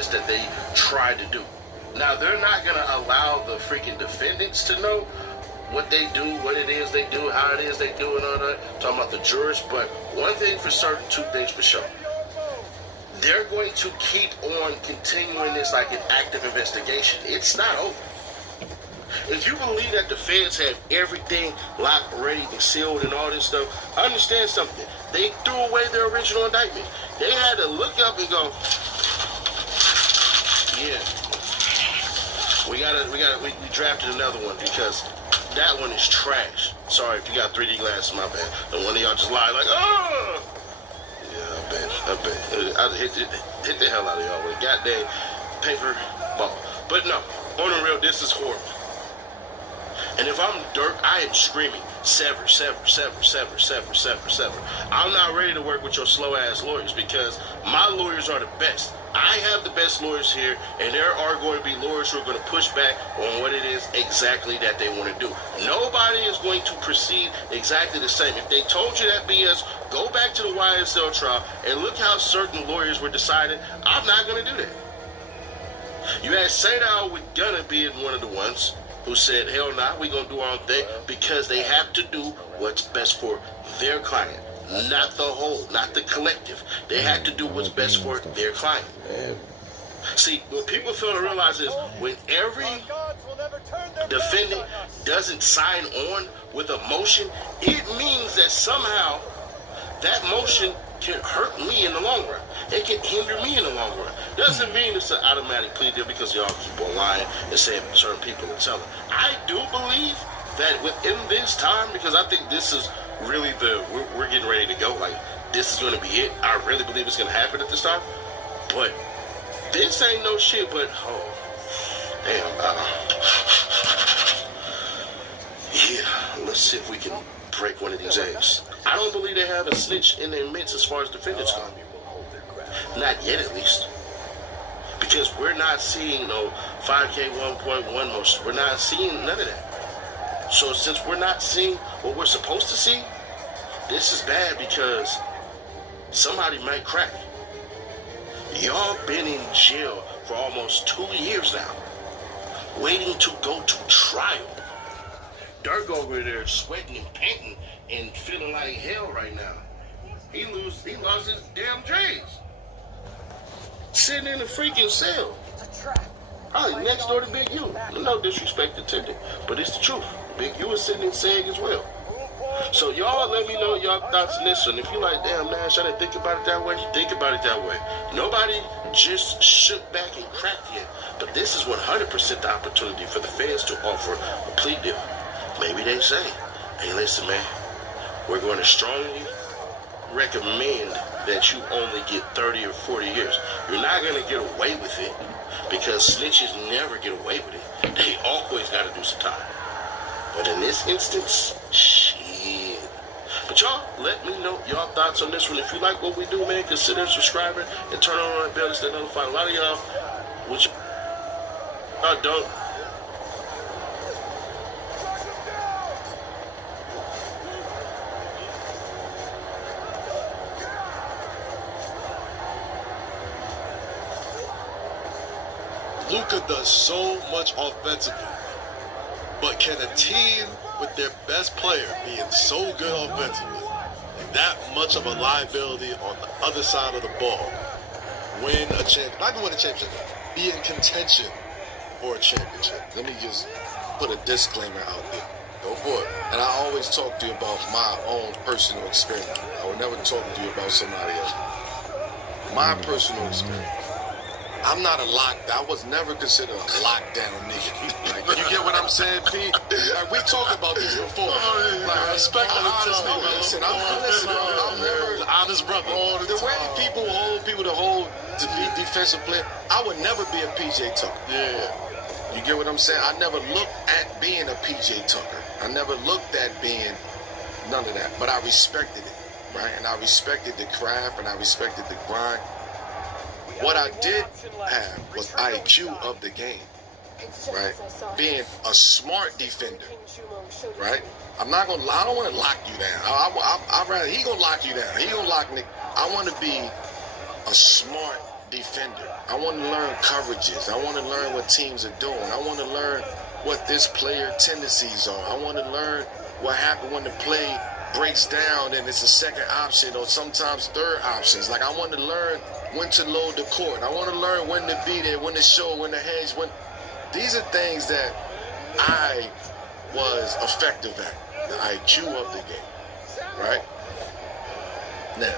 BS that they try to do. Now, they're not going to allow the freaking defendants to know what they do, what it is they do, how it is they do, and all that. Talking about the jurors, but one thing for certain, two things for sure. They're going to keep on continuing this like an active investigation. It's not over. If you believe that the feds have everything locked, ready, and sealed, and all this stuff, understand something. They threw away their original indictment. They had to look up and go, yeah, we drafted another one because that one is trash. Sorry if you got 3D glasses, my bad. And one of y'all just lied like, oh! Yeah, I bet. I hit the hell out of y'all with a goddamn paper ball. But no, on the real, this is horrible. And if I'm Dirk, I am screaming, sever, sever, sever, sever, sever, sever, sever. I'm not ready to work with your slow-ass lawyers because my lawyers are the best. I have the best lawyers here, and there are going to be lawyers who are going to push back on what it is exactly that they want to do. Nobody is going to proceed exactly the same. If they told you that BS, go back to the YSL trial and look how certain lawyers were decided. I'm not going to do that. You had Sadal with Gunna being one of the ones who said, hell nah, we going to do our own thing because they have to do what's best for their client. Not the whole, not the collective. They have to do what's best for their client. See, what people fail to realize is when every defendant doesn't sign on with a motion, it means that somehow that motion can hurt me in the long run. It can hinder me in the long run. Doesn't mean it's an automatic plea deal because y'all keep on lying and saying certain people are telling. I do believe that within this time, because I think this is really we're getting ready to go. Like, this is going to be it. I really believe it's going to happen at this time. But this ain't no shit, but, oh, damn. Yeah, let's see if we can break one of these eggs. I don't believe they have a snitch in their midst as far as defendants go. Not yet, at least. Because we're not seeing no 5K 1.1 motion. We're not seeing none of that. So since we're not seeing what we're supposed to see, this is bad because somebody might crack. Y'all been in jail for almost 2 years now, waiting to go to trial. Dirk over there sweating and panting and feeling like hell right now. He lost his damn dreads. Sitting in a freaking cell. Probably next door to Big U. No disrespect intended, but it's the truth. Big U is sitting in SAG as well. So y'all let me know y'all thoughts on this. And if you like, damn, Nash, I didn't think about it that way, think about it that way. Nobody just shook back and cracked yet. But this is 100% the opportunity for the feds to offer a plea deal. Maybe they say, hey, listen, man, we're going to strongly recommend that you only get 30 or 40 years. You're not going to get away with it because snitches never get away with it. They always got to do some time. But in this instance, shit. But y'all, let me know y'all thoughts on this one. If you like what we do, man, consider subscribing and turn on the bell to stay notified. A lot of y'all, which don't. Luka does so much offensively, but can a team with their best player being so good offensively and that much of a liability on the other side of the ball win a championship? Not even win a championship, be in contention for a championship. Let me just put a disclaimer out there. Go for it. And I always talk to you about my own personal experience. I would never talk to you about somebody else. My personal experience. I'm not a I was never considered a lockdown nigga. Like, you get what I'm saying, Pete? Like, we talked about this before. Like, respect honestly, I'm never honest brother. The way people to be defensive player, I would never be a PJ Tucker. Yeah. You get what I'm saying? I never looked at being a PJ Tucker. I never looked at being none of that. But I respected it, right? And I respected the craft and I respected the grind. What I did have was IQ of the game, right? Being a smart defender, right? I don't want to lock you down. I'd rather he gonna lock you down. He gonna lock Nick. I want to be a smart defender. I want to learn coverages. I want to learn what teams are doing. I want to learn what this player tendencies are. I want to learn what happens when the play breaks down and it's a second option or sometimes third options. Like, I want to learn when to load the court. I want to learn when to be there, when to show, when to hedge. These are things that I was effective at, the IQ of the game, right? Now,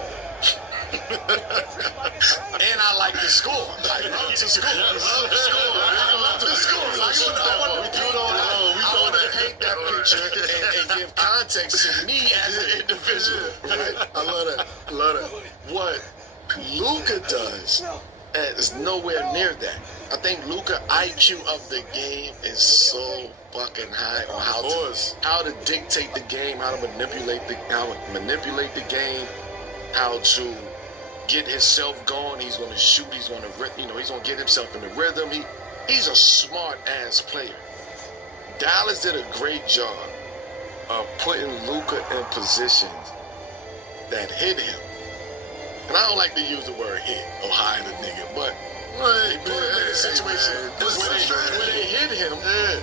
and I like to score. I love to score. I love to score. I want to paint that picture and give context to me as an individual. Right? I love that. I love that. What Luka does is nowhere near that. I think Luka IQ of the game is so fucking high on how to dictate the game, how to manipulate the game, how to get himself going. He's going to shoot. He's going to, he's going to get himself in the rhythm. He's a smart ass player. Dallas did a great job of putting Luka in positions that hit him. And I don't like to use the word hit or hide a nigga, but they put him in a situation where they hit him,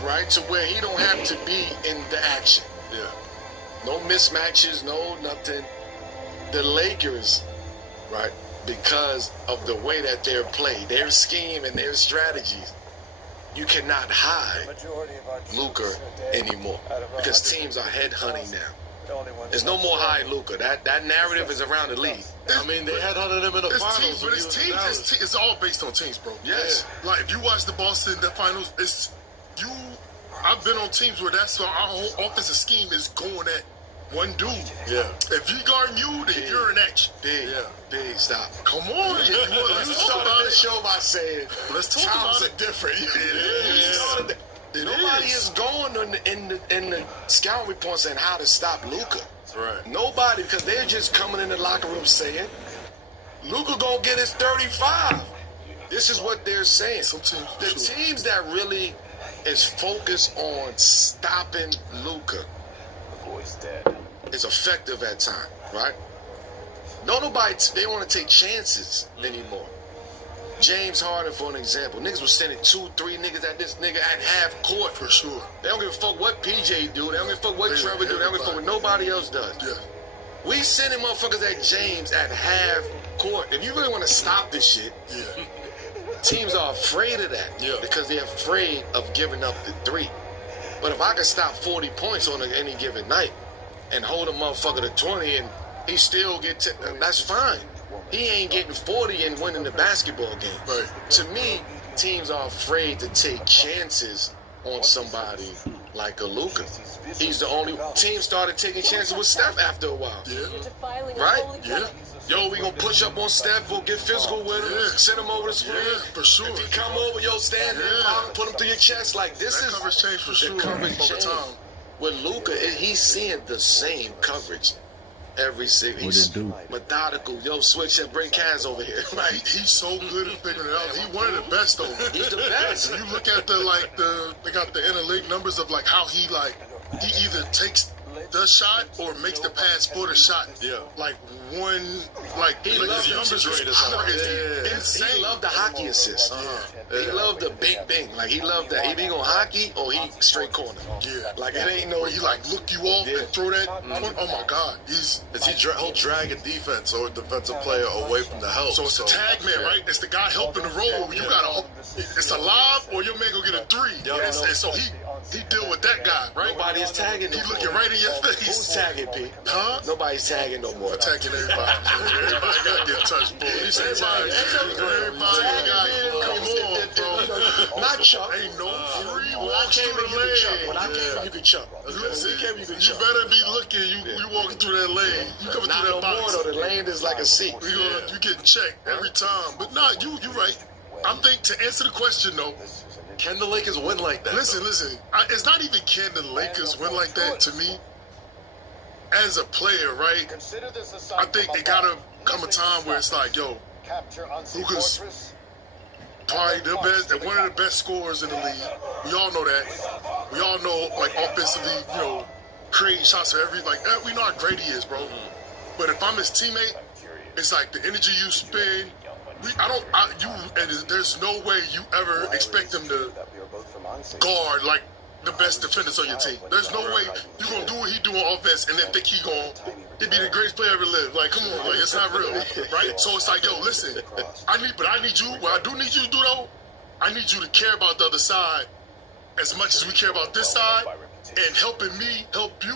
right, to where he don't have to be in the action. Yeah. No mismatches, no nothing. The Lakers, right, because of the way that they're played, their scheme and their strategies, you cannot hide Luka anymore because teams are headhunting now. There's no more high Luka. That narrative is around the league. I mean, they headhunted him in the finals. But it's teams. It's all based on teams, bro. Yes. Yeah. Like, if you watch the Boston finals, I've been on teams where that's our whole offensive scheme is going at one dude. Yeah. If he guarding you, then you're an action. Big, stop. Come on. You started this show by saying times are different. Nobody is going in the scout report saying how to stop Luka. Right. Nobody, because they're just coming in the locker room saying Luka gonna get his 35. This is what they're saying. The teams that really is focused on stopping Luka is effective at time, right? Nobody, they want to take chances anymore. James Harden, for an example, niggas was sending 2-3 niggas at this nigga at half court. For sure. They don't give a fuck what PJ do. They don't give a fuck what Trevor do. They don't give a fuck what nobody else does. Yeah. We sending motherfuckers at James at half court. If you really want to stop this shit, teams are afraid of that because they're afraid of giving up the three. But if I can stop 40 points on any given night and hold a motherfucker to 20 and he still get that's fine. He ain't getting 40 and winning the basketball game. Right. To me, teams are afraid to take chances on somebody like a Luka. He's the only team started taking chances with Steph after a while. Yeah. Right? Yeah. Yo, we gonna push up on Steph, we'll get physical with him, send him over the screen. Yeah, for sure. If he come over, yo, stand there, put him through your chest. Like, this that coverage change for sure. Coverage over change. time. With Luka, he's seeing the same coverage every single. He's methodical. Yo, switch and bring Kaz over here. Right? He's so good at figuring it out. He's one of the best, though. He's the best. You look at they got the interleague numbers of like how he either takes the shot or makes the pass for the shot. Yeah. Like he loves his numbers are insane. He loved the hockey assist. He loved the bing bing. Like, he loved that. He gonna hockey or he straight corner. Yeah. Like, it ain't no. Where he look you off and throw that. Oh my God. He'll drag a defense or a defensive player away from the help. So it's a tag man, right? It's the guy helping the roll. You gotta. It's a lob or your man gonna get a three. And so he deal with that guy, right? Nobody is tagging. He looking right in your face. Who's tagging, P? Huh? Nobody's tagging no more. Attacking everybody. Everybody gotta get touched, boy. Everybody gotta come on, bro. Not Chuck. Ain't no free walks through the lane. When I came, you could chuck. Listen, you better be looking. You walking through that lane. You coming through that box. More, though. The lane is like a seat. You getting checked every time. But nah, you right. I think to answer the question though, can the Lakers win like that? Listen. It's not even can the Lakers win like that to me. As a player, right? I think they gotta come a time where it's like, yo, Luka's probably the best, one of the best scorers in the league. We all know that. We all know, like, offensively, creating shots for we know how great he is, bro. But if I'm his teammate, it's like the energy you spend, There's no way you ever expect them to guard like the best defenders on your team. There's no way you're gonna do what he do on offense and then think he'd be the greatest player ever lived. Like, come on, like it's not real, right? So it's like, yo, listen, I need you. What I do need you to do though, I need you to care about the other side as much as we care about this side, and helping me help you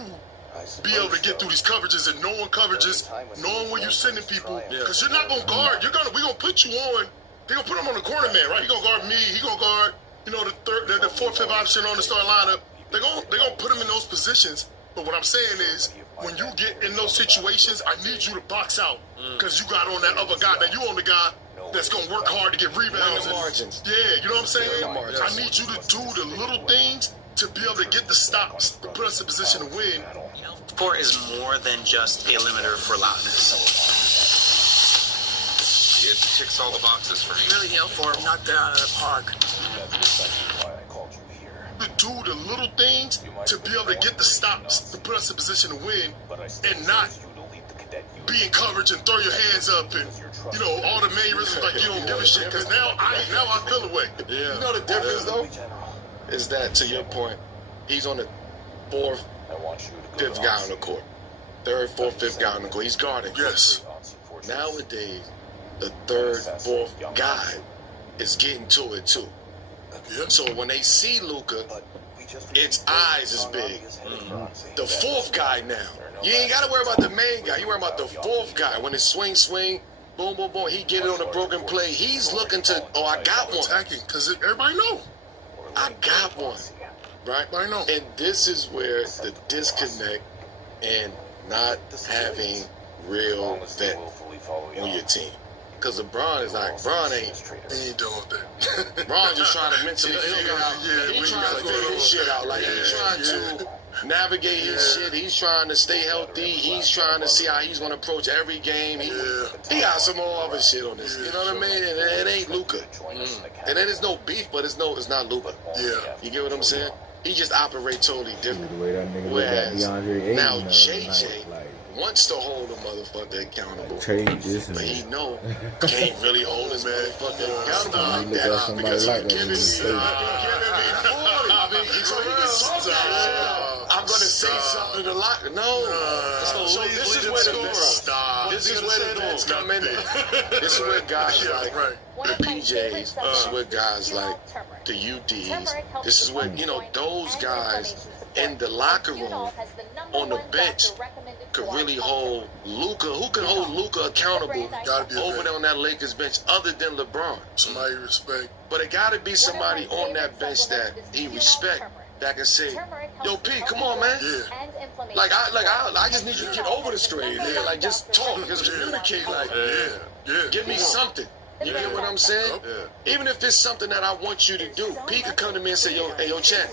be able to get through these coverages and knowing coverages, knowing where you're sending people. Because you're not gonna guard. We're gonna put you on. They're gonna put him on the corner man, right? He gonna guard me. He gonna guard, the fourth, fifth option on the starting lineup. They're gonna put him in those positions. But what I'm saying is, when you get in those situations, I need you to box out because you got on that other guy. Now you on the guy that's gonna work hard to get rebounds. Margins. Yeah, you know what I'm saying? I need you to do the little things to be able to get the stops, to put us in position to win. Court is more than just a limiter for loudness. It ticks all the boxes for me. Really yell for him, knock that out of the park. To do the little things to be able to get the stops, to put us in position to win, and not be in coverage and throw your hands up and all the mannerisms like you don't give a shit. Because now I feel away. You know the difference though is that, to your point, he's on the fourth, fifth guy on the court. Third, fourth, fifth guy on the court. He's guarding. Yes. Nowadays, the third, fourth guy is getting to it too. Yeah. So when they see Luka, its eyes is big. The fourth guy now, you ain't got to worry about the main guy. You worry about the fourth guy. When it's swing, boom, boom, boom, he get it on a broken play. He's looking to, I got one. Attacking, because everybody know. I got one. Right? I know. And this is where the disconnect and not having real vet on your team. Because LeBron is like, He ain't doing that. LeBron just trying to mentally figure out. He's trying to figure his shit out. Like, he's trying to navigate his shit. He's trying to stay healthy. He's trying to see how he's going to approach every game. He got some more other shit on this. You know what I mean? And it ain't Luka. And then there's no beef, but it's not Luka. Yeah. You get what I'm saying? He just operates totally different. The way that nigga Whereas look at DeAndre Ayton now the other JJ night, like, wants to hold a motherfucker accountable. trade this and But he know can't really hold his motherfucker accountable like look at that. somebody Because like he that giving me, and say, giving me 40. I mean, so he can talk that shit. I'm gonna say something to lock. No. So this is where the This is where the vets come in. This is where guys like the PJs. This is where guys like the UDs. This is where those guys in the locker room on the bench could really hold Luka. Who can hold Luka accountable over there on that Lakers bench other than LeBron? Somebody respect. But it got to be somebody on that bench that he respect that can say, "Yo, P, come on, man. Yeah. I just need you to get over the screen. Nigga. Like, just talk, just communicate. Like, give me something." You get what I'm saying? Even if it's something that I want you to do, P could come to me and say, yo, Chan,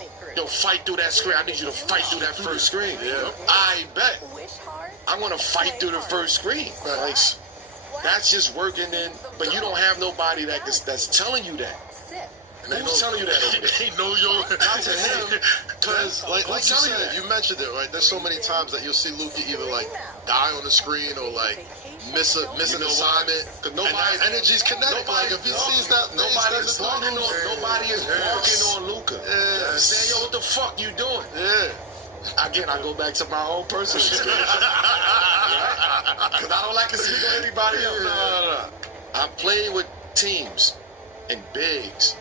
fight through that screen. I need you to fight through that first screen. I bet. I'm going to fight through the first screen. Nice. That's just working in, but you don't have nobody that's telling you that. Who's telling you that over there? He know your... Not to him, because, like you said, you mentioned it, right? There's so many times that you'll see Luka either, like, die on the screen or, like, miss an assignment. Because nobody's energy's kinetic. Like, if he sees that, nobody is barking on Luka. Saying, yo, what the fuck you doing? Again, I go back to my own personal experience. Because I don't like to speak on anybody else. No. I played with teams and bigs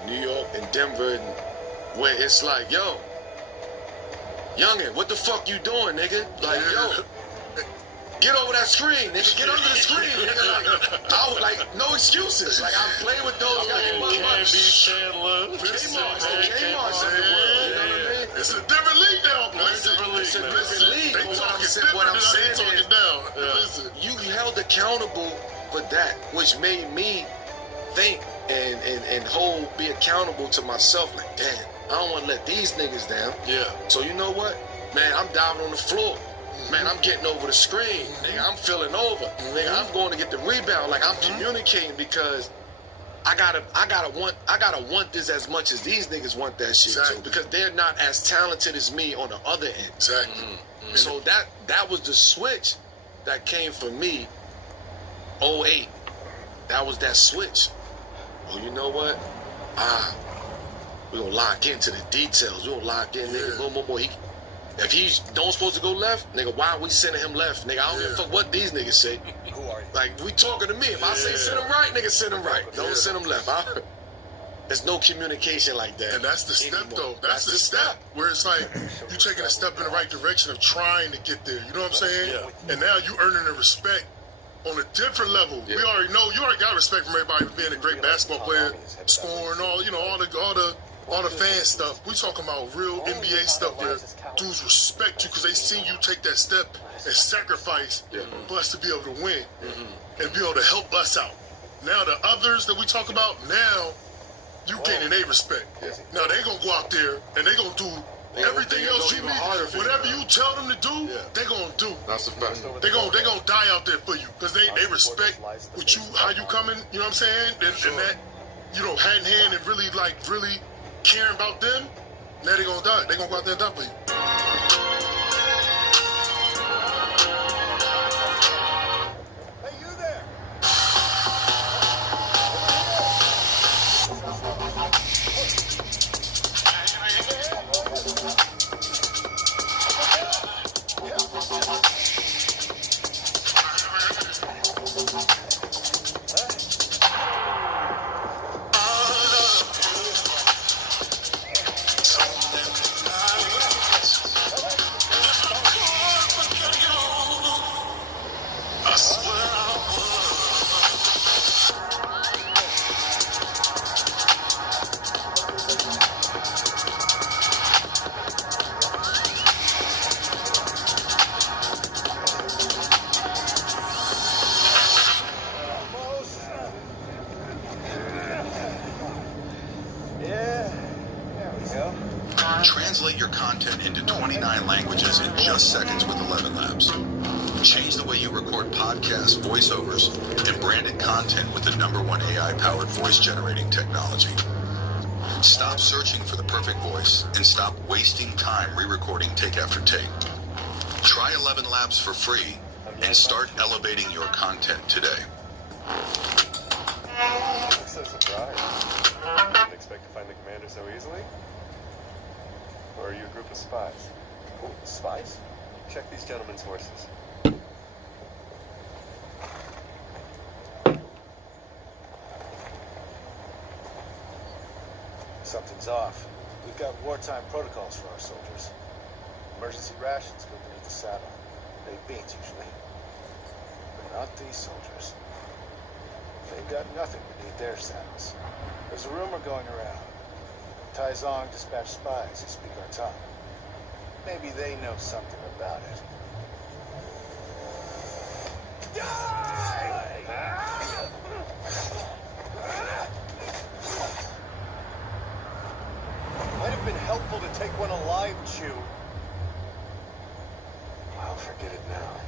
in New York and Denver, where it's like, yo, youngin, what the fuck you doing, nigga? Like, yo, get over that screen, nigga. Get under the screen, nigga. Like, no excuses. Like, I play with those guys. Kmart's in the world. You know what I mean? It's a different league now. It's a different league. They talking What I'm saying talking is, down. Listen. you held accountable for that, which made me think and be accountable to myself. Like, damn, I don't want to let these niggas down. Yeah. So you know what? Man, I'm diving on the floor. Man, I'm getting over the screen. Nigga, I'm filling over. Nigga, I'm going to get the rebound. Like, I'm communicating because I gotta want this as much as these niggas want that shit too. Because they're not as talented as me on the other end. Exactly. So that was the switch that came for me, 08. that was that switch. Oh, you know what? We gonna lock into the details. We gonna lock in, nigga. Boom, boom, boom. If he's don't supposed to go left, nigga, why are we sending him left, nigga? I don't give a fuck what these niggas say. Like, we talking to me. If I say send him right, nigga, send him right. Don't send him left. There's no communication like that. And that's the step, though. That's the step. Where it's like, you taking a step in the right direction of trying to get there. You know what I'm saying? Yeah. And now you earning the respect on a different level. Yeah. We already know, you already got respect from everybody for being a great basketball player, scoring, all, you know, all the fan stuff. We talking about real NBA stuff where dudes respect you because they see you take that step and sacrifice for us to be able to win and be able to help us out. Now the others that we talk about, now you gaining their respect. Now they gonna go out there and they gonna do everything else you need. Whatever you tell them to do, they gonna do. That's a fact. They gonna die out there for you because they respect what you, how you coming. You know what I'm saying? And that, you know, hand in hand and really caring about them. Now they gonna die. They gonna go out there and die for you. Translate your content into 29 languages in just seconds with 11 Labs. Change the way you record podcasts, voiceovers, and branded content with the #1 AI-powered voice-generating technology. Stop searching for the perfect voice and stop wasting time re-recording take after take. Try 11 Labs for free and start elevating your content today. I'm so surprised. Didn't expect to find the commander so easily. Or are you a group of spies? Oh, spies? Check these gentlemen's horses. Something's off. We've got wartime protocols for our soldiers. Emergency rations go beneath the saddle. Baked beans, usually. But not these soldiers. They've got nothing beneath their saddles. There's a rumor going around. Taizong dispatched spies who speak our tongue. Maybe they know something about it. Might have been helpful to take one alive, Chew. I'll forget it now.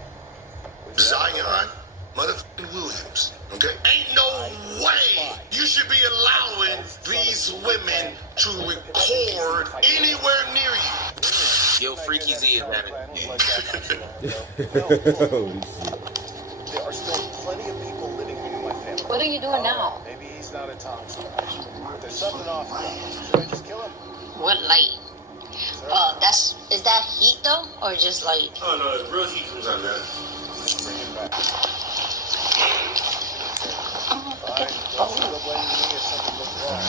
Zion motherfucking Williams, okay? Ain't no way you should be allowing these women to record anywhere near you. Yo, Freaky Z is at it. There are still plenty of people living here in my family. What are you doing now? Maybe he's not a Tom so much. But there's something off here. Should I just kill him? What light? Is that heat though, or just light? Oh no, the real heat comes out there. Bring him back. Okay. Don't you go blaming me if something goes wrong.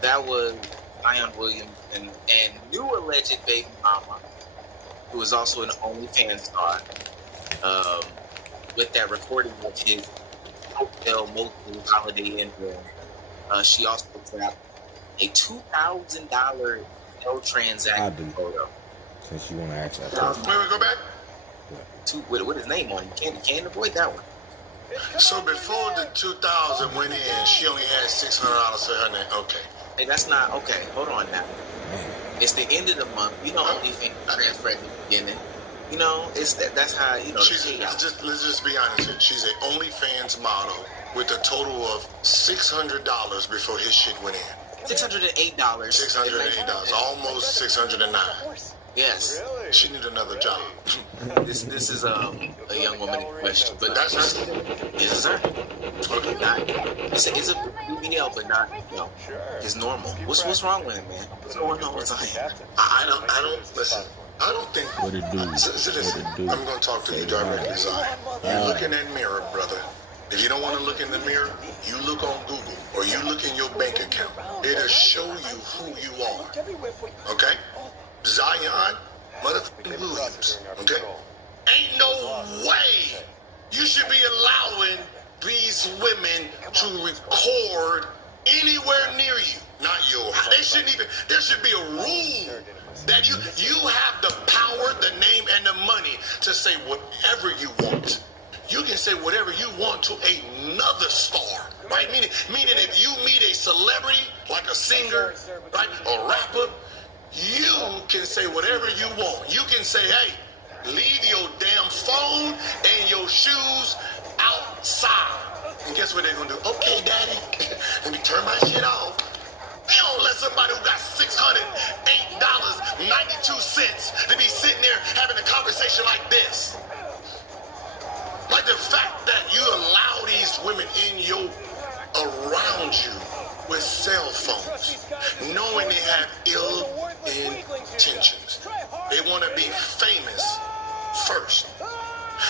That was Zion Williams and new alleged baby mama, who is also an OnlyFans star, with that recording of his hotel multiple Holiday Inn room. She also dropped a $2,000 no transaction photo. Since you want to ask that. Wait, go back. With his name on it. Can't avoid that one. So before the 2000 went in, she only had $600 for her name. Okay. Hey, that's not okay. Hold on now. It's the end of the month. You know, OnlyFans transfer at the beginning. You know, that's how you know. Let's just be honest here. She's an OnlyFans model with a total of $600 before his shit went in. $608. $608, almost 609. Yes. She need another job. This is a young woman in question, but That's her. this is her. Okay, not it's a BBL, but not it's normal. What's wrong with him, man? What's going on with Zion? I don't listen. I don't think. What it do? So listen, I'm going to talk to you directly, Zion. You look in that mirror, brother. If you don't want to look in the mirror, you look on Google or you look in your bank account. It'll show you who you are. Okay? Zion motherfucking Williams. Okay? Ain't no way you should be allowing these women to record anywhere near you. Not your house. They shouldn't even. There should be a rule that you have the power, the name, and the money to say whatever you want. You can say whatever you want to another star, right? Meaning if you meet a celebrity, like a singer, right, a rapper, you can say whatever you want. You can say, hey, leave your damn phone and your shoes outside. And guess what they're gonna do? Okay, daddy, let me turn my shit off. They don't let somebody who got $608.92 to be sitting there having a conversation like this. Like the fact that you allow these women around you with cell phones, knowing they have ill intentions. They want to be famous first.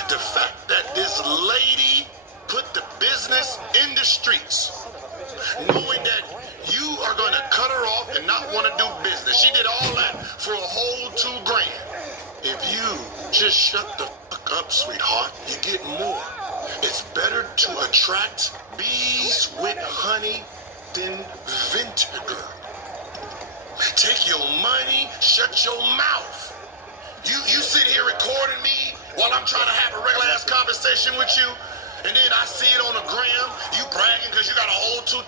The fact that this lady put the business in the streets, knowing that you are going to cut her off and not want to do business. She did all that for a whole $2,000. If you just shut the fuck up, sweetheart, you get more. It's better to attract bees with honey than vinegar. Take your money, shut your mouth. You sit here recording me while I'm trying to have a regular ass conversation with you, and then I see it on the gram, you bragging because you got a whole $2,000.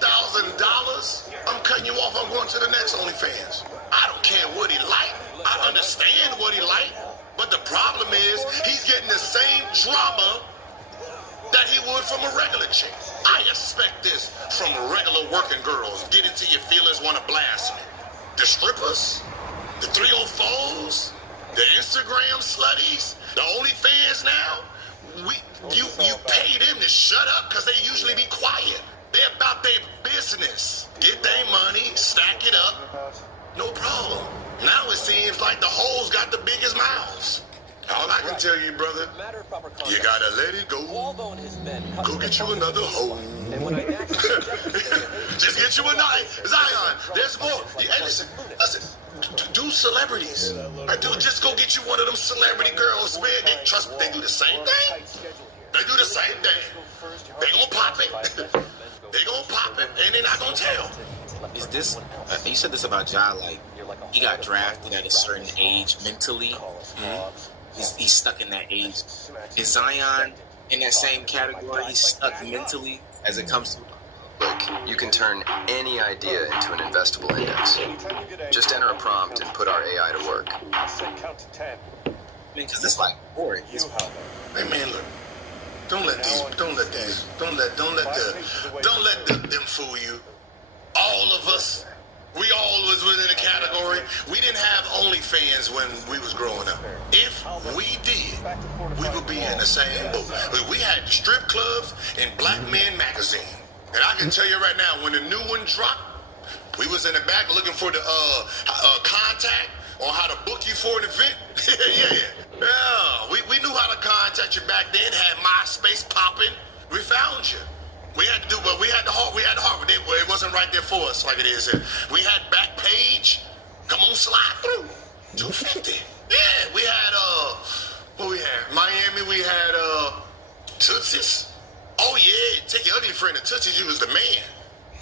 I'm cutting you off, I'm going to the next OnlyFans. I don't care what he like. I understand what he like, but the problem is he's getting the same drama that he would from a regular chick. I expect this from regular working girls. Get into your feelings, want to blast you. The strippers, the 304s, the Instagram slutties, the OnlyFans now. You pay them to shut up because they usually be quiet. They're about their business. Get their money, stack it up, no problem. Now it seems like the hoes got the biggest mouths. All I can tell you, brother, you gotta let it go. Go get you another hoe. Just get you a Nite. Zion, there's more. Hey, listen. Do celebrities. Just go get you one of them celebrity girls, man. Trust me, they do the same thing. They do the same thing. They gonna pop it. They gonna pop it, and they're not gonna tell. Is this? You said this about Ja, like he got drafted at a certain age mentally. He's stuck in that age. Is Zion in that same category? He's stuck mentally as it comes to. Look, you can turn any idea into an investable index. Just enter a prompt and put our AI to work. I mean, because it's like boring. Hey man, look. Don't let them fool you. All of us, we all was within a category. We didn't have OnlyFans when we was growing up. If we did, we would be in the same boat. We had strip clubs and Black Men magazine. And I can tell you right now, when the new one dropped, we was in the back looking for the contact on how to book you for an event. Yeah. We knew how to contact you back then. Had MySpace popping. We found you. We had to do, but we had the heart. It wasn't right there for us like it is here. We had Backpage. Come on, slide through. 250. Yeah, we had what we had? Miami. We had Tootsie's. Oh yeah, take your ugly friend to Tootsie's. You was the man.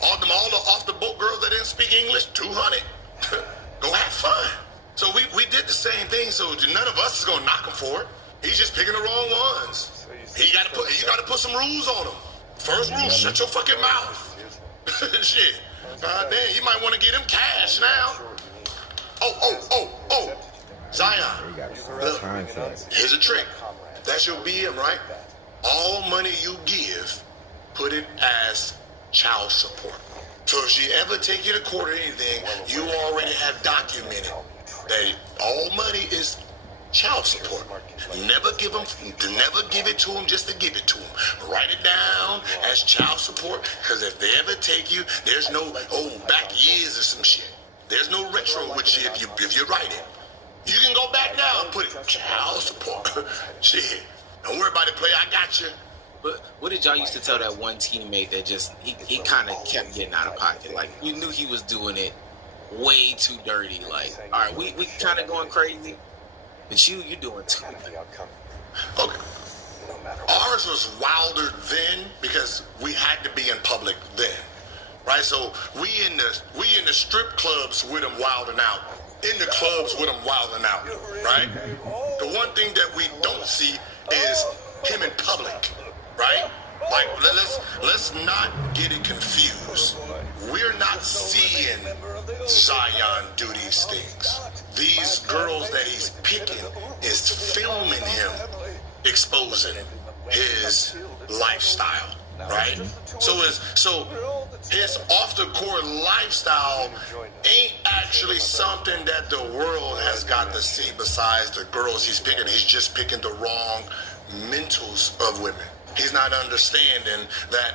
All the off the boat girls that didn't speak English. 200. Go have fun. So we did the same thing. So none of us is gonna knock him for it. He's just picking the wrong ones. You gotta put some rules on him. First rule: shut your fucking mouth. Shit. God damn, you might want to get him cash now. Oh. Zion. Look, here's a trick. That's your BM, right? All money you give, put it as child support. So if she ever take you to court or anything, you already have documented that all money is child support. Never give it to them just to give it to them. Write it down as child support, because if they ever take you, there's no back years or some shit. There's no retro with you if you write it. You can go back now and put it child support. Shit. Don't worry about it, player. I got you. But what did y'all used to tell that one teammate that just he kind of kept getting out of pocket? Like, you knew he was doing it way too dirty. Like, all right, we kind of going crazy, but you doing too much. Okay. Ours was wilder then because we had to be in public then, right? So we in the strip clubs with them wilding out, in the clubs with them wilding out, right? The one thing that we don't see is him in public. Right? Like, let's not get it confused. We're not seeing Zion do these things. These girls that he's picking is filming him exposing his lifestyle, right? So his off the court lifestyle ain't actually something that the world has got to see besides the girls he's picking. He's just picking the wrong mentals of women. He's not understanding that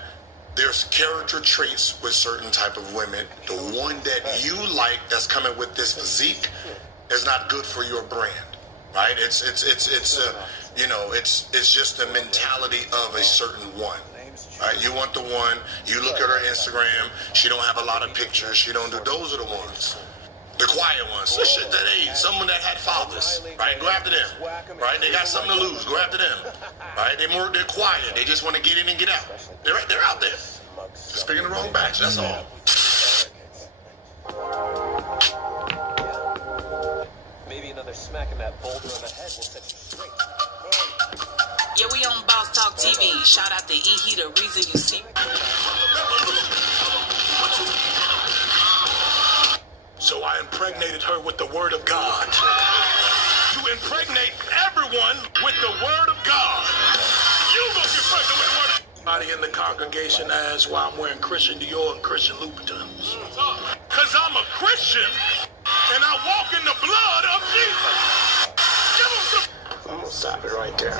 there's character traits with certain type of women. The one that you like that's coming with this physique is not good for your brand, right? It's just the mentality of a certain one, right? You want the one. You look at her Instagram. She don't have a lot of pictures. She don't do. Those are the ones. The quiet ones. Shit, that age. Someone that had fathers, right? Go after them, right? They got something to lose. Go after them, right? They're quiet. They just want to get in and get out. They're out there. Just picking the wrong batch. That's all. Maybe another smack in that boulder on the head will set you straight. Yeah, we on Boss Talk TV. Shout out to E. He the reason you see. So I impregnated her with the word of God. You impregnate everyone with the word of God. You gonna get pregnant with the word of God. Everybody in the congregation asks why I'm wearing Christian Dior and Christian Louboutins. Because I'm a Christian and I walk in the blood of Jesus. Give them some. I'm gonna stop it right there.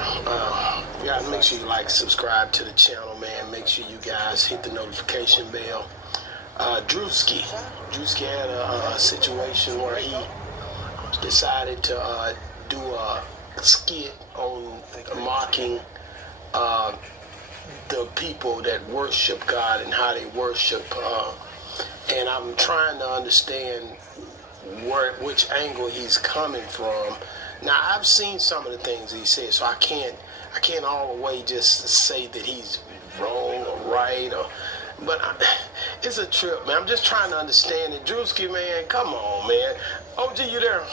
You guys, make sure you like, subscribe to the channel, man. Make sure you guys hit the notification bell. Drewski had a situation where he decided to do a skit on mocking the people that worship God and how they worship. And I'm trying to understand which angle he's coming from. Now, I've seen some of the things he said, so I can't all the way just say that he's wrong or right or. But it's a trip, man. I'm just trying to understand it. Drewski, man, come on, man. OG, you there?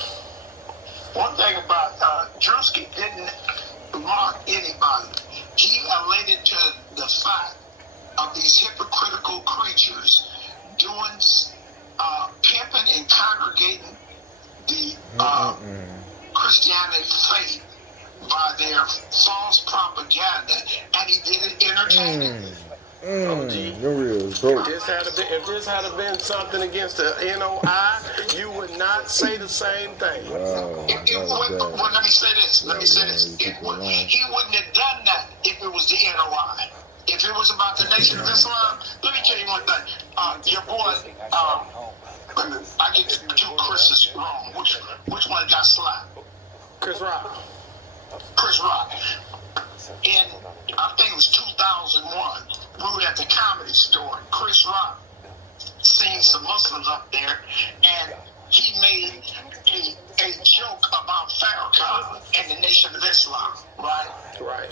One thing about Drewski didn't mock anybody. He related to the fact of these hypocritical creatures doing, pimping and congregating the Christianity faith by their false propaganda, and he did it entertainingly. OG, if this had been something against the NOI, you would not say the same thing. Well, let me say this. He wouldn't have done that if it was the NOI. If it was about the Nation of Islam, let me tell you one thing. Your boy, I get the two Chris's wrong. Which one got slapped? Chris Rock. In, I think it was 2001, we were at the Comedy Store. Chris Rock seen some Muslims up there, and he made a joke about Farrakhan and the Nation of Islam, right?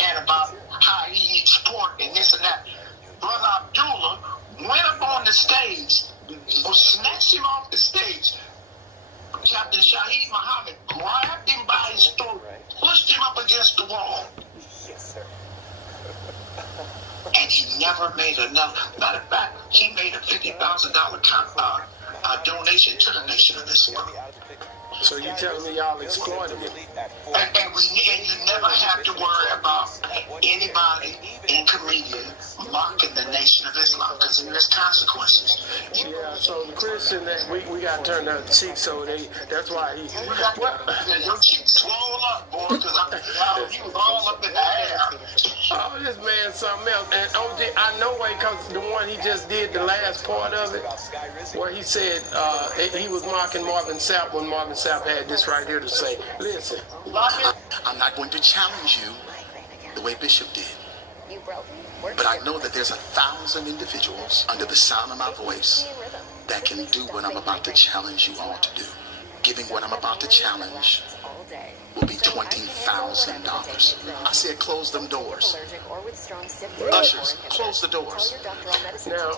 And about how he eats pork and this and that. Brother Abdullah went up on the stage, snatched him off the stage. Captain Shaheed Muhammad grabbed him by his throat, pushed him up against the wall. And he never made another. Matter of fact, he made a $50,000 donation to the Nation of Islam. So you telling me y'all exploited him? And you never have to worry about anybody in comedian mocking the Nation of Islam, because there's consequences. Yeah, so the Christian, that we got to turn their cheeks, so that's why he... Your cheeks swole up, boy, because you all up in the air. Oh, this man's something else. And OG, I know why, because the one he just did, the last part of it, where he said he was mocking Marvin Sapp when Marvin Sapp had this right here to say. Listen. I'm not going to challenge you the way Bishop did. But I know that there's 1,000 individuals under the sound of my voice that can do what I'm about to challenge you all to do. Giving what I'm about to challenge will be $20,000. I said close them doors. Ushers, close the doors. Now,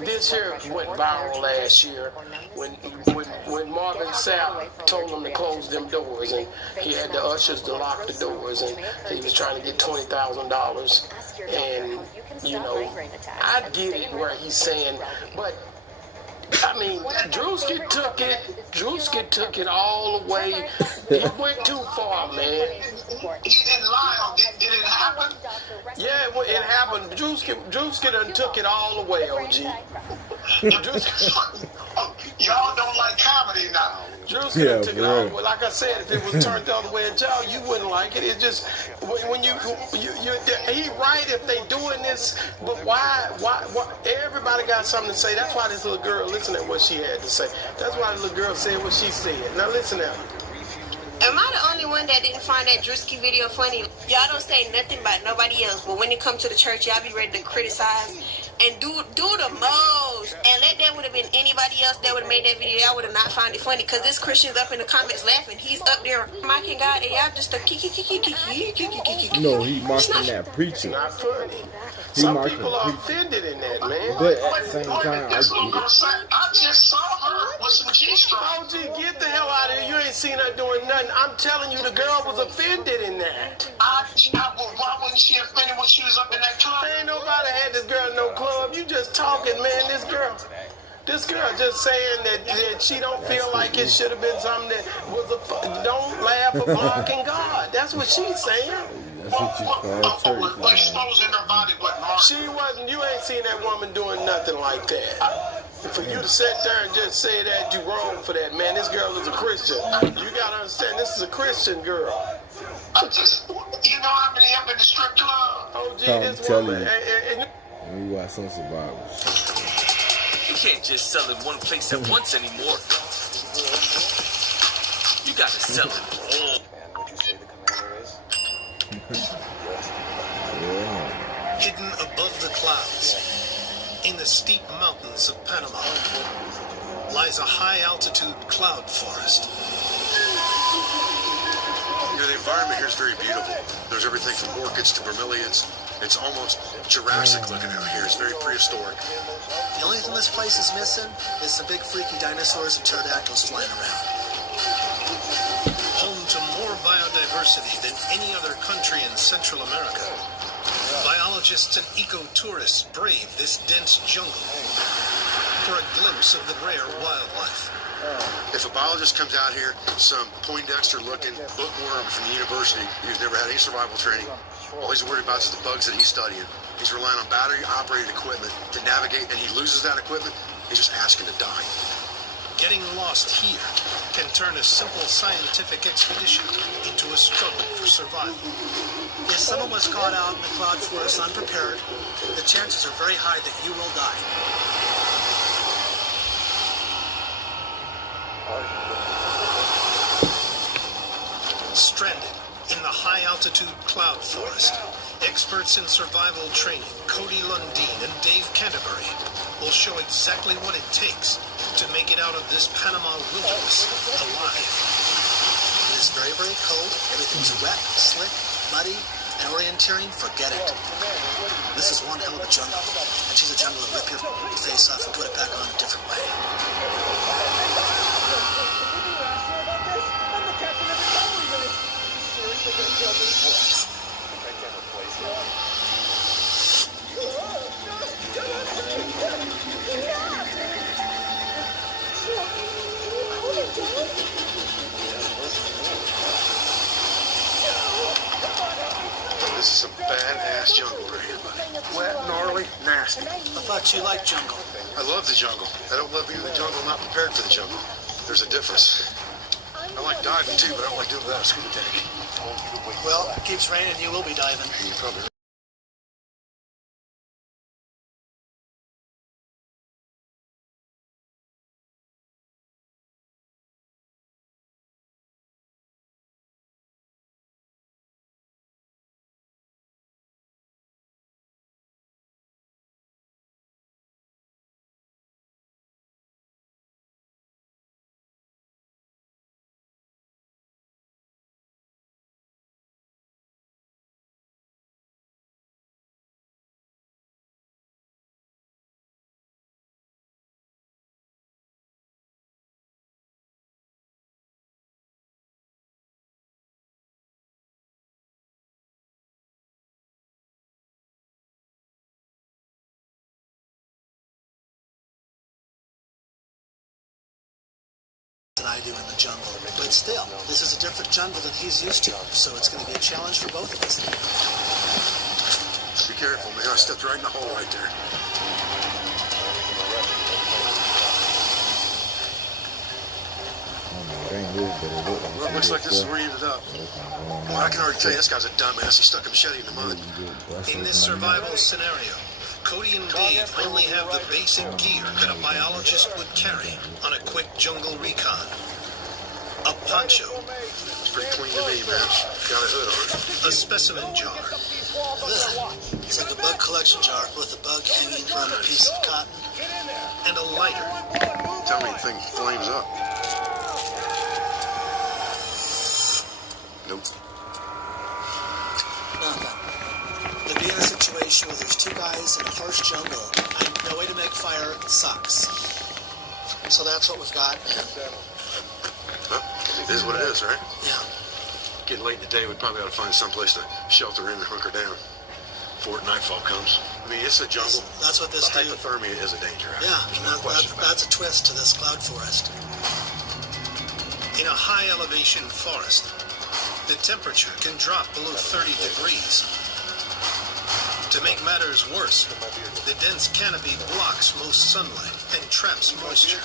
this here went viral last year when Marvin Sapp told them to close them doors, and he had the ushers to lock the doors, and he was trying to get $20,000. And, you know, I get it where he's saying, but I mean, Drewski took it all the way. He went too far, man. He didn't lie. Did it happen? Yeah, it happened. Drewski done took it all the way, OG. Y'all don't like comedy now. Drewski done took it all the way. Like I said, if it was turned the other way at y'all, you wouldn't like it. It's just when you he right if they doing this, but why? Everybody got something to say. That's why this little girl, listen to what she had to say. That's why the little girl said what she said. Now listen to her. Am I the only one that didn't find that Drewski video funny? Y'all don't say nothing about nobody else, but when it comes to the church, y'all be ready to criticize and do the most. And that would have been anybody else that would have made that video. Y'all would have not found it funny, because this Christian's up in the comments laughing. He's up there mocking God, and y'all just a kiki. No, he mocking that preacher. Not funny. He Some people are offended in that, man. But at the same time, I get it. I just saw her with some G-strings. OG, get the hell out of here. You ain't seen her doing nothing. I'm telling you, the girl was offended in that. Why wasn't she offended when she was up in that club? Ain't nobody had this girl in no club. You just talking, man. This girl just saying that she don't feel like it should have been something that was don't laugh at mocking God. That's what she's saying. That's what you call church. Exposing her body wasn't She wasn't. You ain't seen that woman doing nothing like that. For you to sit there and just say that, you wrong for that, man. This girl is a Christian. You gotta understand, this is a Christian girl. You know how many up in the strip club? Oh, gee, I'm this telling woman. you. Let me watch some survivors. You can't just sell in one place at once anymore. You gotta sell it all. And would you say the commander is? Yeah. Hidden above the clouds, in the steep mountains of Panama, lies a high-altitude cloud forest. You know, the environment here is very beautiful. There's everything from orchids to bromeliads. It's almost Jurassic looking out here. It's very prehistoric. The only thing this place is missing is some big freaky dinosaurs and pterodactyls flying around. Home to more biodiversity than any other country in Central America, biologists and eco-tourists brave this dense jungle for a glimpse of the rare wildlife. If a biologist comes out here, some Poindexter-looking bookworm from the university who's never had any survival training, all he's worried about is the bugs that he's studying. He's relying on battery-operated equipment to navigate, and he loses that equipment, he's just asking to die. Getting lost here can turn a simple scientific expedition into a struggle for survival. If someone was caught out in the cloud forest unprepared, the chances are very high that you will die. Stranded in the high-altitude cloud forest, experts in survival training, Cody Lundeen and Dave Canterbury, will show exactly what it takes to make it out of this Panama wilderness alive. It is very, very cold. Everything's wet, slick, muddy, and orienteering. Forget it. This is one hell of a jungle, and she's a jungle to rip your face off and put it back on a different way. This is some badass jungle right here, buddy. Wet, gnarly, nasty. I thought you liked jungle. I love the jungle. I don't love being in the jungle. I'm not prepared for the jungle. There's a difference. I like diving too, but I don't like doing it without a scuba tank. Well, it keeps raining, you will be diving. You probably. Than I do in the jungle. But still, this is a different jungle than he's used to, so it's going to be a challenge for both of us. Be careful, man. I stepped right in the hole right there. Well, it looks like this is where he ended up. Well, I can already tell you this guy's a dumbass. He stuck a machete in the mud. In this survival scenario, Cody and Dave only have the basic gear that a biologist would carry on a quick jungle recon. A poncho. It's pretty clean to me, man. Got a hood on it. A specimen jar. Ugh. It's like a bug collection jar with a bug hanging from a piece of cotton. And a lighter. Tell me the thing flames up. Nope. Nothing. To be in a situation where there's two guys in a harsh jungle and no way to make fire sucks. So that's what we've got. Well, it is what it is, right? Yeah. Getting late in the day, we'd probably ought to find someplace to shelter in and hunker down before nightfall comes. I mean, it's a jungle. That's what this dude. Hypothermia is a danger. Yeah, and that's a twist to this cloud forest. In a high elevation forest, the temperature can drop below 30 degrees. To make matters worse, the dense canopy blocks most sunlight and traps moisture.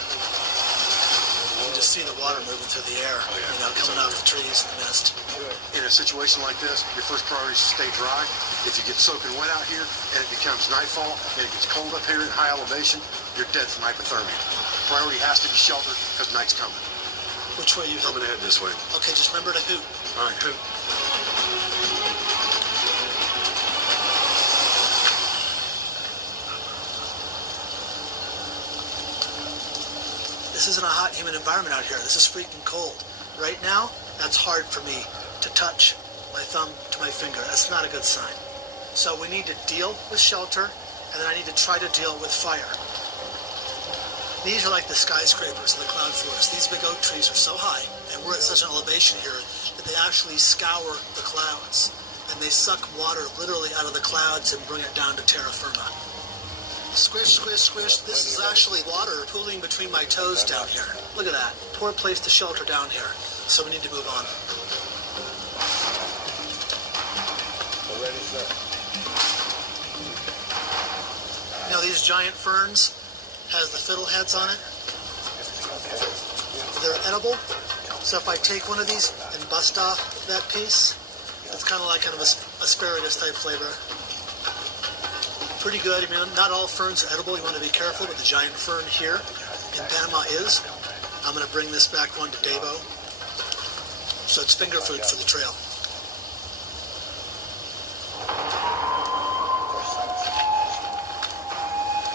You can just see the water moving through the air, coming off the trees and the mist. In a situation like this, your first priority is to stay dry. If you get soaking wet out here and it becomes nightfall and it gets cold up here in high elevation, you're dead from hypothermia. Priority has to be shelter because night's coming. Which way you head? I'm going to head this way. Okay, just remember to hoot. All right, hoot. This isn't a hot, humid environment out here. This is freaking cold. Right now, that's hard for me to touch my thumb to my finger. That's not a good sign. So we need to deal with shelter, and then I need to try to deal with fire. These are like the skyscrapers in the cloud forest. These big oak trees are so high, and we're at such an elevation here that they actually scour the clouds, and they suck water literally out of the clouds and bring it down to terra firma. Squish, squish, squish. This is actually water pooling between my toes down here. Look at that. Poor place to shelter down here. So we need to move on. We're ready, sir. Now these giant ferns has the fiddleheads on it. They're edible. So if I take one of these and bust off that piece, it's kind of like an asparagus type flavor. Pretty good. I mean, not all ferns are edible. You want to be careful, but the giant fern here in Panama is. I'm going to bring this back one to Davo. So it's finger food for the trail.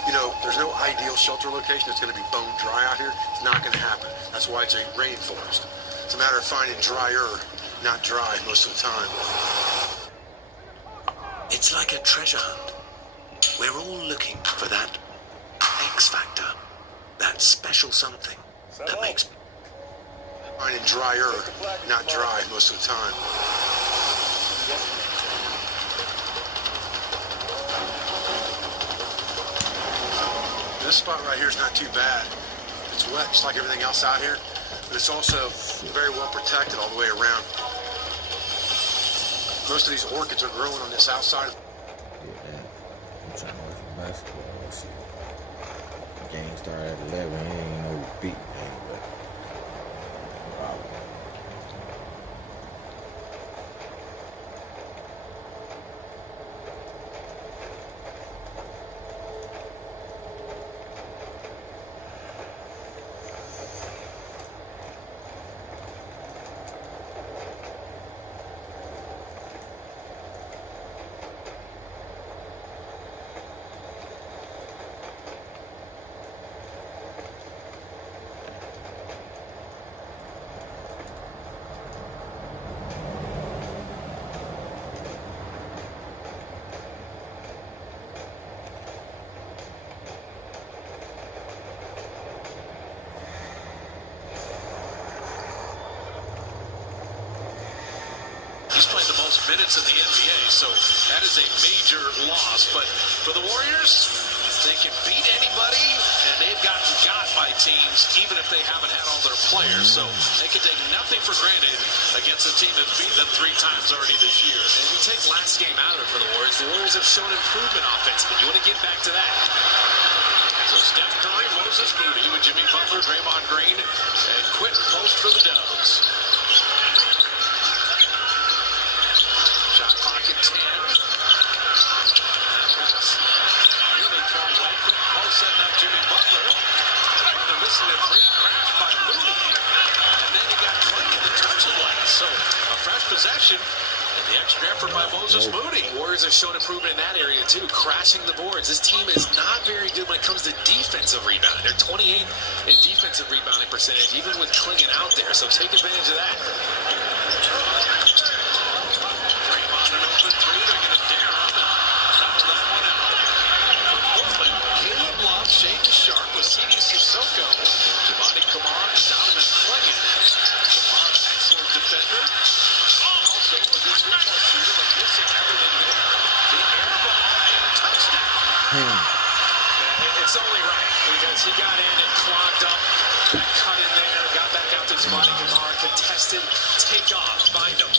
You know, there's no ideal shelter location that's going to be bone dry out here. It's not going to happen. That's why it's a rainforest. It's a matter of finding drier, not dry most of the time. It's like a treasure hunt. We're all looking for that X factor, that special something that makes... Finding drier, not dry most of the time. This spot right here is not too bad. It's wet, just like everything else out here. but it's also very well protected all the way around. Most of these orchids are growing on this outside. I'm trying to watch some basketball. Let's see. The game started at 11. He ain't no beat game, but wow. He's played the most minutes in the NBA, so that is a major loss. But for the Warriors, they can beat anybody, and they've gotten got by teams, even if they haven't had all their players. So they can take nothing for granted against a team that's beaten them 3 times already this year. And you take last game out of it for the Warriors have shown improvement offensively. You want to get back to that. So Steph Curry, Moses Moody with Jimmy Butler, Draymond Green, and Quentin Post for the Dubs. Shot clock at 10. Nearly thrown away. Quentin Post setting up Jimmy Butler. They're missing a great crash by Moody. And then he got plenty to touch the glass. So a fresh possession. And the extra effort by Moses Moody. Warriors have shown improvement in that area too, crashing the boards. This team is not very good when it comes to defensive rebounding. They're 28th in defensive rebounding percentage, even with Klingon out there. So take advantage of that. Draymond an open 3. They're going to dare him and knock that one out. Portland, Caleb Love, Shaden Sharp, Wasidi Sissoko, Giovanni Kamara, and Donovan Klingon. Kamara, an excellent defender. Also, a good three-point shooter, but missing everything there. The air ball and touchdown. It's only right because he got in and clogged up, cut in there, got back out to Giovanni Kamara, contested, take off, find him.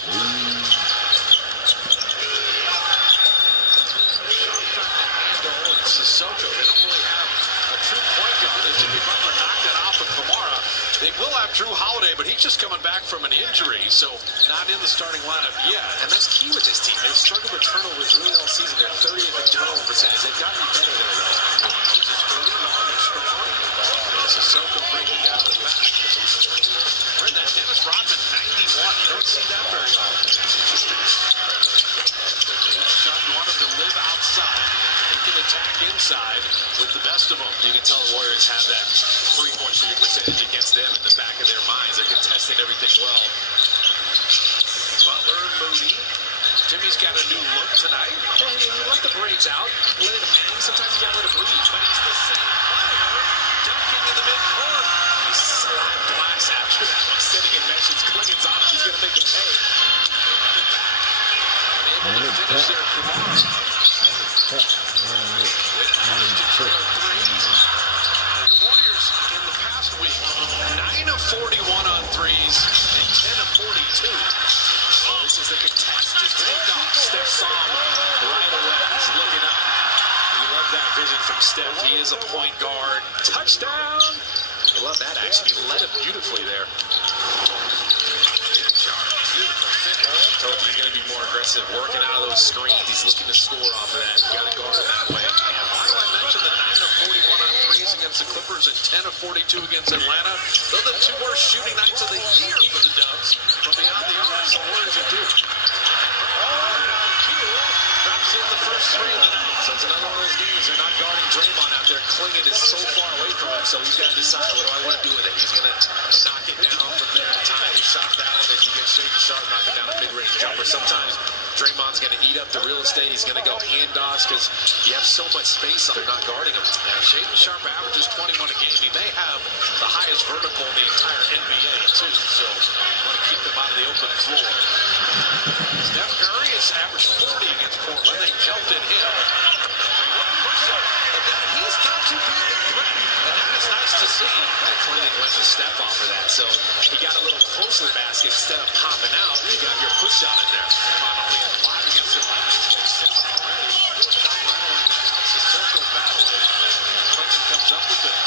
Sissoko, they don't really have a true point guard. Jimmy Butler knocked that off of Kamara. They will have Drew Holiday, but he's just coming back from an injury, so not in the starting lineup yet. And that's key with this team. They've struggled with turnovers really all season. They're 30th in turnover percentage. They've gotten better there, though. Moses Moody, long and strong. Sissoko breaking down the back. Read that Dennis Rodman, 91. You don't see that very often. Interesting. Chuck wanted to live outside. He can attack inside with the best of them. You can tell the Warriors have that three-point shooting percentage against them in the back of their minds. They're contesting everything well. Butler, Moody. Jimmy's got a new look tonight. Let the braids out. Let it hang. Sometimes you gotta let it breathe. But he's the same player. Dunking in the mid-court. He slapped glass after that one. Sitting in mentions. Klingon's on him. He's gonna make him pay. Run it back. Unable to finish there. Kamara. With Adams to trail 3. The Warriors in the past week, 9 of 41 on threes and 10 of 42. Oh, this is a contested takeoff. Steph saw him right away. He's looking up. You love that vision from Steph. He is a point guard. Touchdown! I love that action. He led him beautifully there. Beautiful finish. Told you he's going to be more aggressive, working out of those screens. He's looking to score off of that. You got to guard him that way. Why do I mention the 9 of 41 on threes against the Clippers and 10 of 42 against Atlanta? Those are the 2 worst shooting nights of the year for the Dubs. From beyond the arc, so what does it do? Drops in the first 3 of the night. So it's another one of those games. They're not guarding Draymond out there. Klingon is so far away from him, so he's got to decide, what do I want to do with it? He's going to knock it down from there at times. He shot down, and you get Shaden Sharp knocking down a mid-range jumper. Sometimes Draymond's going to eat up the real estate. He's going to go handoffs because you have so much space. They're not guarding him. Now, Shaden Sharp averages 21 a game. He may have the highest vertical in the entire NBA, too. So you want to keep him out of the open floor. Steph Curry has averaged 40 against Portland. They jumped at him. And then he's got to be a threat. And that is nice to see. Klingon went to step off of that. So a little closer to the basket instead of popping out. You got your push shot in there. Draymond only had 5 against the Lions. Got 7 already. Shot right on that. It's a circle battle. Clinton comes up with it.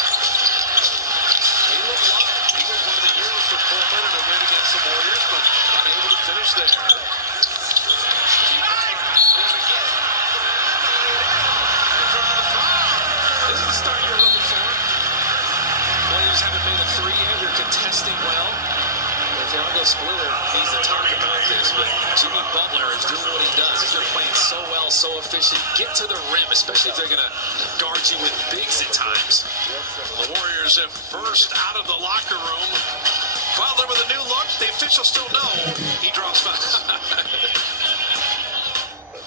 He looked live. He was one of the heroes for Portland in a win against the Warriors, but unable to finish there. This is the start you're looking for. Warriors haven't made a 3 yet. They're contesting well. If Thiago Splitter needs to talk about this, but Jimmy Butler is doing what he does. He's been playing so well, so efficient. Get to the rim, especially if they're going to guard you with bigs at times. The Warriors have burst out of the locker room. Butler with a new look. The officials still know he draws fouls.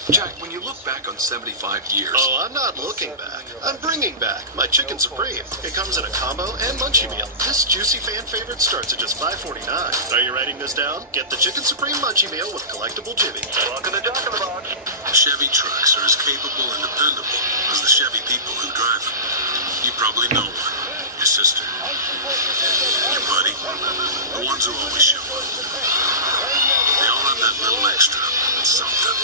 Jack, when you look back on 75 years... Oh, I'm not looking back. I'm bringing back my Chicken Supreme. It comes in a combo and munchie meal. This juicy fan favorite starts at just $5.49. Are you writing this down? Get the Chicken Supreme munchie meal with collectible jibby. Welcome to Jack in the Box. Chevy trucks are as capable and dependable as the Chevy people who drive them. You probably know one. Your sister. Your buddy. The ones who always show up. They all have that little extra something.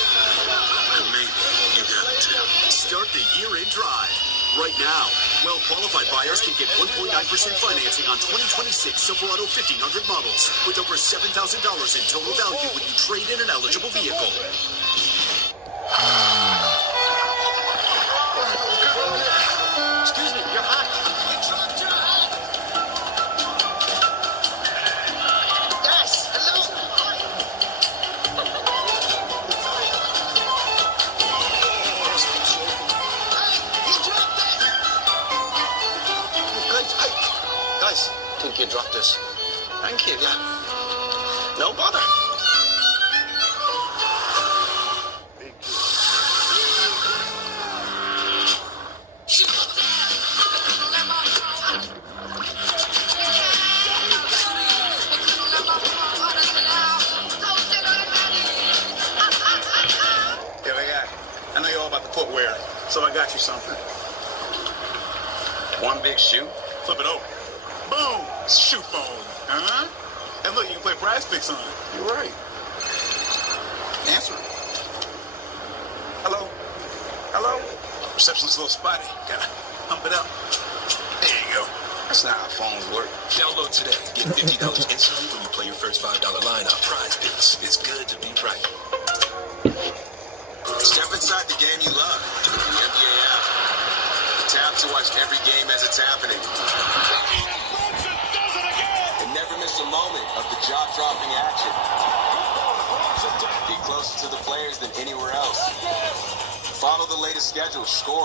And maybe you got it too. Start the year-end drive. Right now, well-qualified buyers can get 1.9% financing on 2026 Silverado 1500 models with over $7,000 in total value when you trade in an eligible vehicle. Excuse me, you're hot. Yes, hello. Guys, think you dropped this. Thank you, yeah. No bother. Here we go. I know you're all about the footwear, so I got you something. One big shoe? Flip it over. Boom! Shoe phone. Huh? And look, you can play Prize Picks on it. You're right. Answer it. Hello? Hello? Reception's a little spotty. Gotta hump it up. There you go. That's not how phones work. Download today. Get $50 instantly when you play your first $5 lineup. Prize Picks. It's good to be right. Step inside the game you love with the NBA app. Tap to watch every game as it's happening. And never miss a moment of the jaw-dropping action. Be closer to the players than anywhere else. Follow the latest schedule, scores,